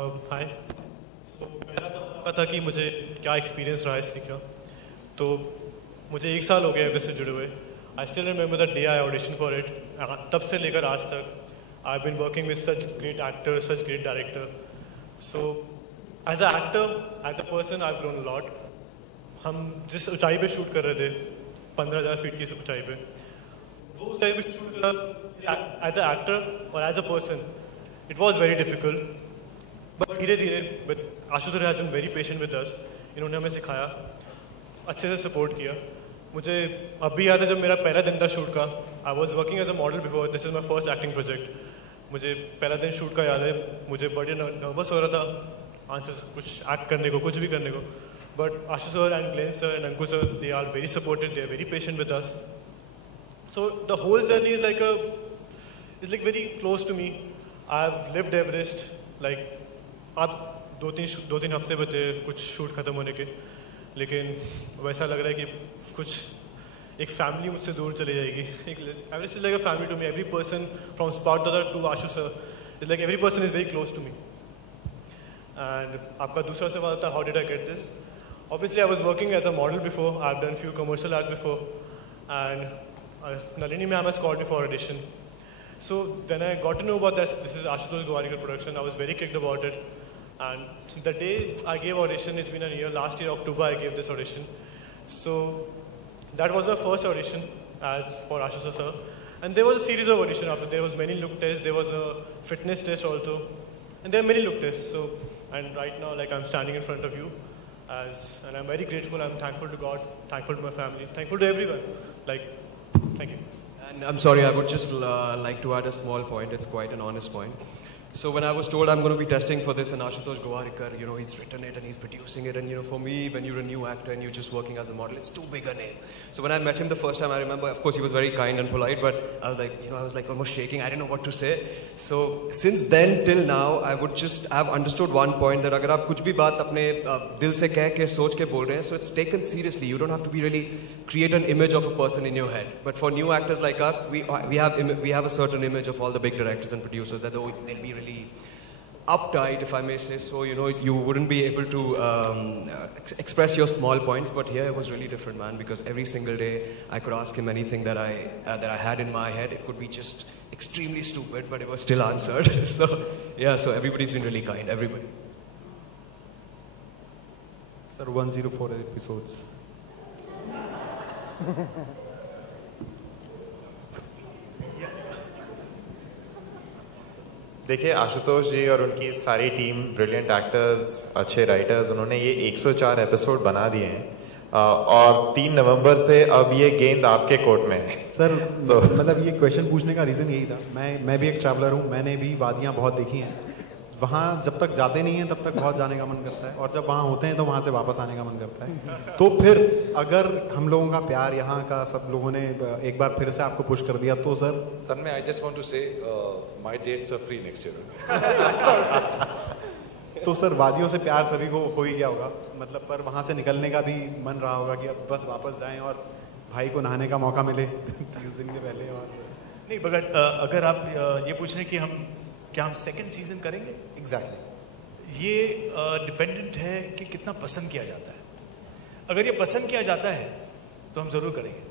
हाय। तो पहला सवाल आपका था कि मुझे क्या एक्सपीरियंस रहा इस का। तो मुझे 1 साल हो गया एवरेस्ट से जुड़े हुए। I still remember the day I audition for it. तब से लेकर आज तक I been working with such great actor, such great director. So as a actor, as a person I grown lot. हम जिस ऊंचाई पे शूट कर रहे थे 15,000 फीट की ऊंचाई पे, वो ऊंचाई पे शूट करना एज अ एक्टर और as a person it was very difficult. But धीरे धीरे with Ashu sir has been very patient with us. इन्होंने हमें सिखाया, अच्छे से सपोर्ट किया। मुझे अब भी याद है जब मेरा पहला दिन था शूट का। I was working as a model before, this is my first acting project. मुझे पहला दिन शूट का याद है, मुझे बड़े नर्वस हो रहा था आंसर कुछ एक्ट करने को, कुछ भी करने को। But Ashu sir and Glen sir and Ankur sir, they are very supportive, they are very patient with us. So the whole journey is like very close to me. I have lived Everest. Like आप दो तीन हफ्ते बचे कुछ shoot खत्म होने के, लेकिन वैसा लग रहा है कि कुछ एक फैमिली मुझसे दूर चली जाएगी। Everest is like a family to me. Every person from spot dada to Ashu sir is like every person is very close to me. And आपका दूसरा सवाल था how did I get this. Obviously I was working as a model before, I have done few commercial ads before, and Nalini ma'am has called me for audition. So when I got to know about this is Ashutosh Gowarikar production, I was very kicked about it. And the day I gave audition, it's been a year. Last year October I gave this audition. So that was my first audition as for Ashutosh sir. And there was a series of audition after. There was many look tests. There was a fitness test also, and there are many look tests. So and right now, like I'm standing in front of you, and I'm very grateful. I'm thankful to God, thankful to my family, thankful to everyone. Like, thank you. And I'm sorry, I would just like to add a small point. It's quite an honest point. So when I was told I'm going to be testing for this, and Ashutosh Gowarikar, he's written it and he's producing it, and for me, when you're a new actor and you're just working as a model, it's too big a name. So when I met him the first time, I remember, of course, he was very kind and polite, but I was like almost shaking. I didn't know what to say. So since then till now, I've understood one point, that agar aap kuch bhi baat apne dil se keh ke soch ke bol rahe hain, so it's taken seriously. You don't have to be really create an image of a person in your head. But for new actors like us, we have a certain image of all the big directors and producers that they'll be really uptight, if I may say so. You wouldn't be able to express your small points. But here it was really different, man, because every single day I could ask him anything that I had in my head. It could be just extremely stupid, but it was still answered. So yeah, so everybody's been really kind, everybody. Sir, 104 episodes. देखिए, आशुतोष जी और उनकी सारी team, brilliant actors, अच्छे writers, उन्होंने ये 104 episode बना दिए हैं और 3 नवंबर से अब ये गेंद आपके कोर्ट में है। सर तो मतलब ये क्वेश्चन पूछने का रीज़न यही था। मैं भी एक ट्रैवलर हूँ, मैंने भी वादियाँ बहुत देखी हैं। वहाँ जब तक जाते नहीं हैं तब तक बहुत जाने का मन करता है, और जब वहाँ होते हैं तो वहाँ से वापस आने का मन करता है। तो फिर अगर हम लोगों का प्यार, यहाँ का सब लोगों ने एक बार फिर से आपको पुश कर दिया, तो sir Tanmay, I just want to say my dates are free next year. तो सर वादियों से प्यार सभी को हो ही गया होगा, मतलब, पर वहाँ से निकलने का भी मन रहा होगा कि अब बस वापस जाएं और भाई को नहाने का मौका मिले 30 दिन के पहले। और नहीं, बट अगर आप ये पूछ रहे हैं कि क्या हम सेकंड सीजन करेंगे, एग्जैक्टली ये डिपेंडेंट है कि कितना पसंद किया जाता है। अगर ये पसंद किया जाता है तो हम जरूर करेंगे।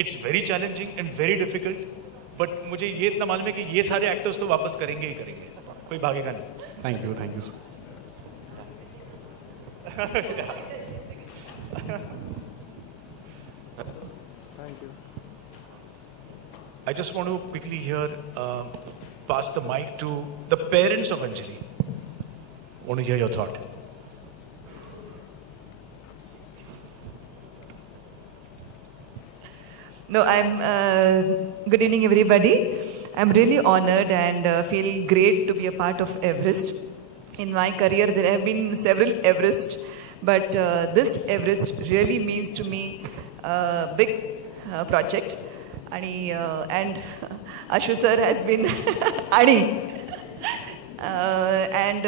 It's very challenging and very difficult, but मुझे ये इतना मालूम है कि ये सारे एक्टर्स तो वापस करेंगे ही करेंगे, कोई भागेगा नहीं। Thank you sir. I just want to quickly here pass the mic to the parents of Anjali. Want to hear your thought. No, good evening everybody. I'm really honored and feel great to be a part of Everest. In my career there have been several Everest, but this Everest really means to me a big project. And Ashu sir has been and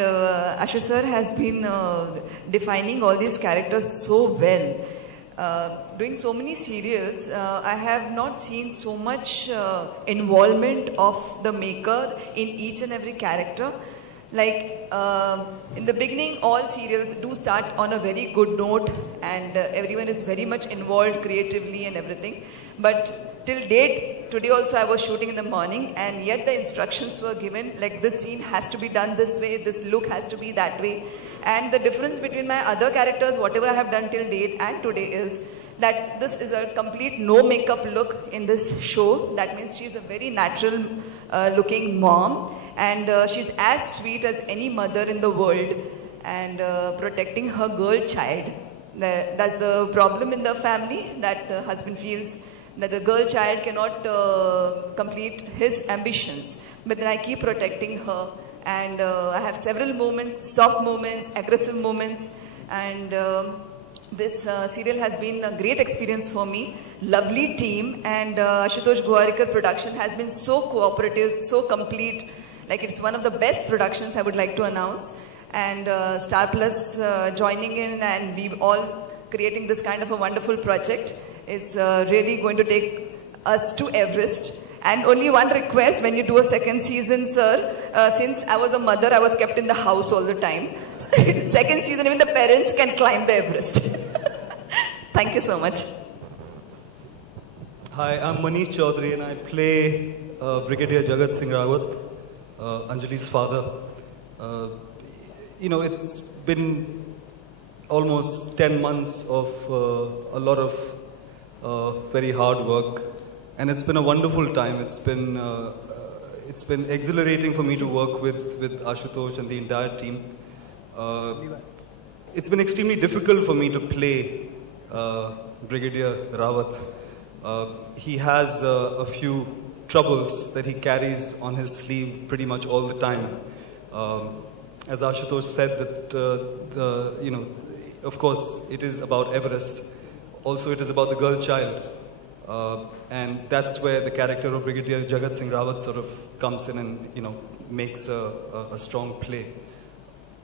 Ashu sir has been defining all these characters so well. Doing so many serials, I have not seen so much involvement of the maker in each and every character. Like in the beginning, all serials do start on a very good note, and everyone is very much involved creatively and everything. But till date, today also I was shooting in the morning, and yet the instructions were given like this scene has to be done this way, this look has to be that way. And the difference between my other characters, whatever I have done till date and today, is that this is a complete no makeup look in this show. That means she's a very natural looking mom, and she's as sweet as any mother in the world, and protecting her girl child. That's the problem in the family, that the husband feels that the girl child cannot complete his ambitions, but then I keep protecting her, and I have several moments, soft moments, aggressive moments, and this serial has been a great experience for me. Lovely team, and Ashutosh Gowarikar production has been so cooperative, so complete. Like, it's one of the best productions I would like to announce. And Star Plus joining in, and we all creating this kind of a wonderful project is really going to take us to Everest. And only one request, when you do a second season, sir, since I was a mother, I was kept in the house all the time. Second season, even the parents can climb the Everest. Thank you so much. Hi, I'm Manish Chaudhary, and I play Brigadier Jagat Singh Rawat, Anjali's father. You know, it's been almost 10 months of a lot of very hard work, and it's been a wonderful time. It's been exhilarating for me to work with Ashutosh and the entire team. It's been extremely difficult for me to play Brigadier Rawat. He has a few troubles that he carries on his sleeve pretty much all the time. As Ashutosh said, that you know, of course, it is about Everest. Also, it is about the girl child, and that's where the character of Brigadier Jagat Singh Rawat sort of comes in and, you know, makes a strong play.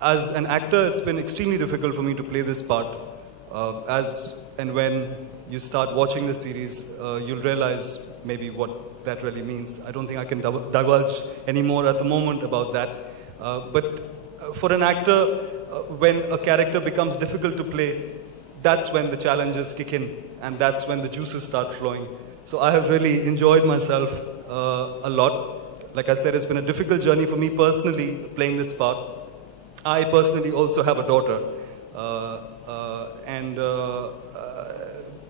As an actor, it's been extremely difficult for me to play this part. As and when you start watching the series, you'll realize maybe what that really means. I don't think I can divulge any more at the moment about that. But for an actor, when a character becomes difficult to play, that's when the challenges kick in, and that's when the juices start flowing. So I have really enjoyed myself a lot. Like I said, it's been a difficult journey for me personally, playing this part. I personally also have a daughter.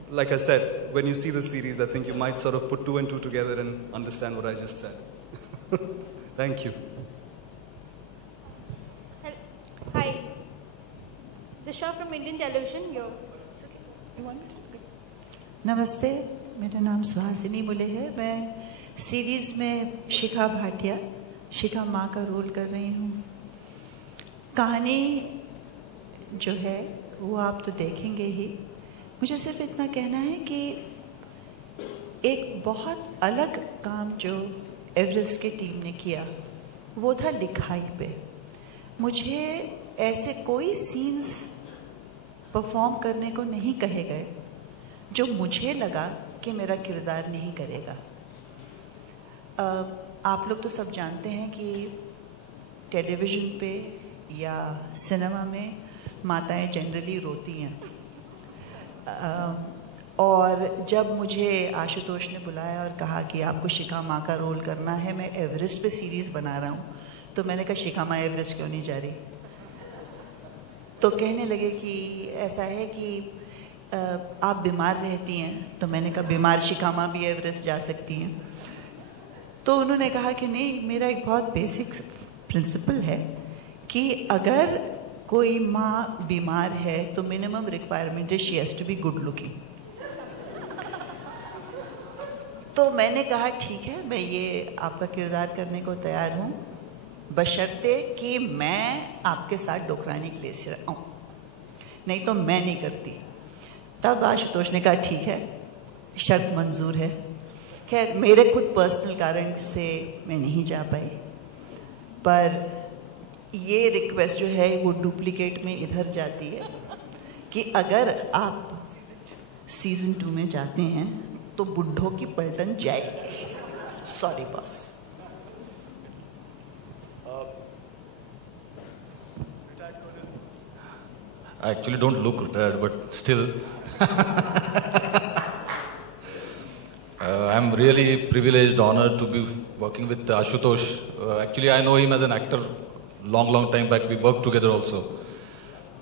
Like I said, when you see the series, I think you might sort of put two and two together and understand what I just said. Thank you. Hi. Disha from Indian Television. नमस्ते, मेरा नाम सुहासिनी मुले है। मैं series में शिखा भाटिया, शिखा माँ का role कर रही हूँ। कहानी जो है वो आप तो देखेंगे ही। मुझे सिर्फ इतना कहना है कि एक बहुत अलग काम जो एवरेस्ट की टीम ने किया वो था लिखाई पे। मुझे ऐसे कोई सीन्स परफॉर्म करने को नहीं कहे गए जो मुझे लगा कि मेरा किरदार नहीं करेगा। आप लोग तो सब जानते हैं कि टेलीविज़न पे या सिनेमा में माताएं जनरली रोती हैं, और जब मुझे आशुतोष ने बुलाया और कहा कि आपको शिखा माँ का रोल करना है, मैं एवरेस्ट पे सीरीज़ बना रहा हूँ, तो मैंने कहा शिखा माँ एवरेस्ट क्यों नहीं जा रही। तो कहने लगे कि ऐसा है कि आप बीमार रहती हैं, तो मैंने कहा बीमार शिखा माँ भी एवरेस्ट जा सकती हैं। तो उन्होंने कहा कि नहीं, मेरा एक बहुत बेसिक प्रिंसिपल है कि अगर कोई माँ बीमार है तो मिनिमम रिक्वायरमेंट है she has to be good looking. तो मैंने कहा ठीक है, मैं ये आपका किरदार करने को तैयार हूँ, बशर्ते कि मैं आपके साथ डोकरानी के लिए से आऊँ, नहीं तो मैं नहीं करती। तब आशुतोष ने कहा ठीक है, शर्त मंजूर है। खैर मेरे खुद पर्सनल कारण से मैं नहीं जा पाई, पर ये रिक्वेस्ट जो है वो डुप्लीकेट में इधर जाती है कि अगर आप सीज़न 2 में जाते हैं तो बुड्ढों की पलटन जाएगी। Sorry boss. I actually don't look retired, but still. I'm really privileged, honored to be working with Ashutosh. Actually, I know him as an actor long time back. We worked together also.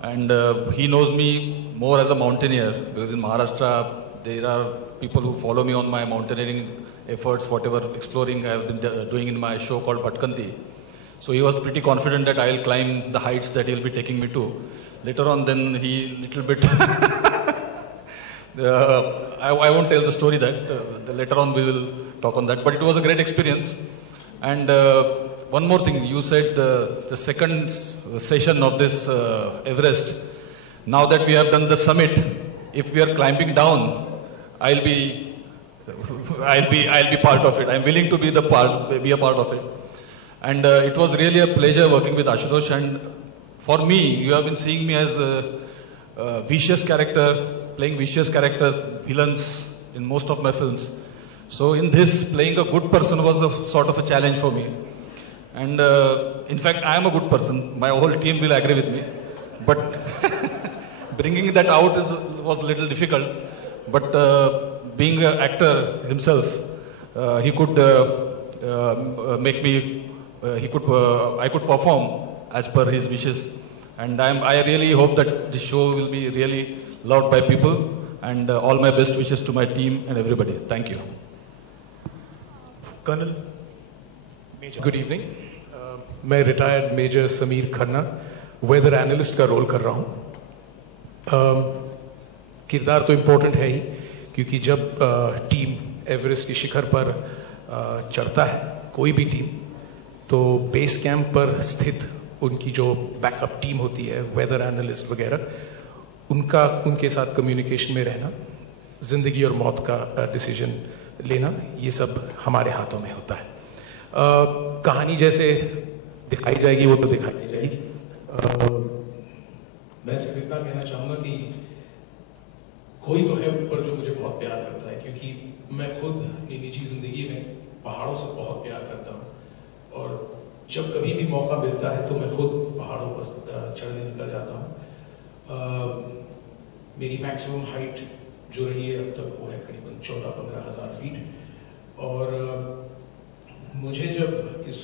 And he knows me more as a mountaineer, because in Maharashtra, there are people who follow me on my mountaineering efforts, whatever exploring I have been doing in my show called Bhatkanti. So he was pretty confident that I will climb the heights that he will be taking me to. Later on, then he little bit... I won't tell the story that. Later on we will talk on that. But it was a great experience. And one more thing, you said the second session of this Everest, now that we have done the summit, if we are climbing down, I'll be part of it. I'm willing to be a part of it. And it was really a pleasure working with Ashutosh. And for me, you have been seeing me as a vicious character, playing vicious characters, villains in most of my films. So in this, playing a good person was a sort of a challenge for me. And in fact, I am a good person. My whole team will agree with me. But bringing that out was a little difficult. But being an actor himself, he could make me, I could perform as per his wishes. And I really hope that this show will be really loved by people, and all my best wishes to my team and everybody. Thank you. Colonel. Good evening. मैं retired major Sameer Khanna weather analyst का role कर रहा हूँ. किरदार तो important है ही, क्योंकि जब टीम एवरेस्ट के शिखर पर चढ़ता है, कोई भी टीम, तो बेस कैंप पर स्थित उनकी जो बैकअप टीम होती है, वेदर एनालिस्ट वगैरह, उनके साथ कम्युनिकेशन में रहना, जिंदगी और मौत का डिसीजन लेना, ये सब हमारे हाथों में होता है. कहानी जैसे दिखाई जाएगी वो तो दिखाई जाएगी. मैं सिर्फ इतना कहना चाहूँगा कि कोई तो है ऊपर जो मुझे बहुत प्यार करता है, क्योंकि मैं खुद अपनी निजी जिंदगी में पहाड़ों से बहुत प्यार करता हूँ, और जब कभी भी मौका मिलता है तो मैं खुद पहाड़ों पर चढ़ने निकल जाता हूँ. मेरी मैक्सिमम हाइट जो रही है अब तक वो है करीबन 14-15 हज़ार फीट. और मुझे जब इस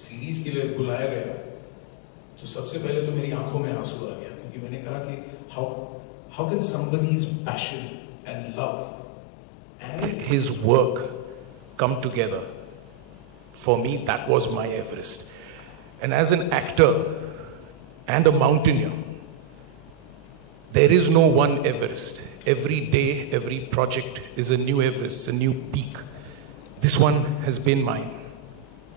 सीरीज के लिए बुलाया गया तो सबसे पहले तो मेरी आंखों में आंसू आ गया, क्योंकि मैंने कहा कि how can somebody's passion and love and his work come together? For me, that was my Everest. And as an actor and a mountaineer, there is no one Everest. Every day, every project is a new Everest, a new peak. This one has been mine.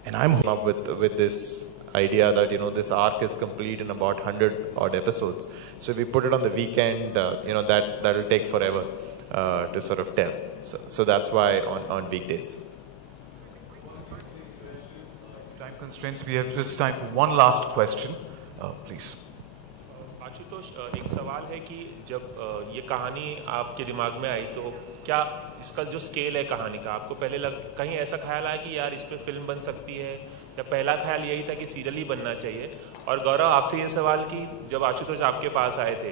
And I'm up with this idea that, you know, this arc is complete in about 100 odd episodes. So if we put it on the weekend, you know, that'll take forever to sort of tell. So that's why on weekdays. Time constraints, we have just time for one last question. Please. Ashutosh, एक सवाल है कि जब ये कहानी आपके दिमाग में आई, तो क्या इसका जो स्केल है कहानी का, आपको पहले कहीं ऐसा ख्याल आया कि यार इस पे फिल्म बन सकती है, या पहला ख्याल यही था कि सीरियल ही बनना चाहिए? और गौरव, आपसे ये सवाल कि जब आशुतोष आपके पास आए थे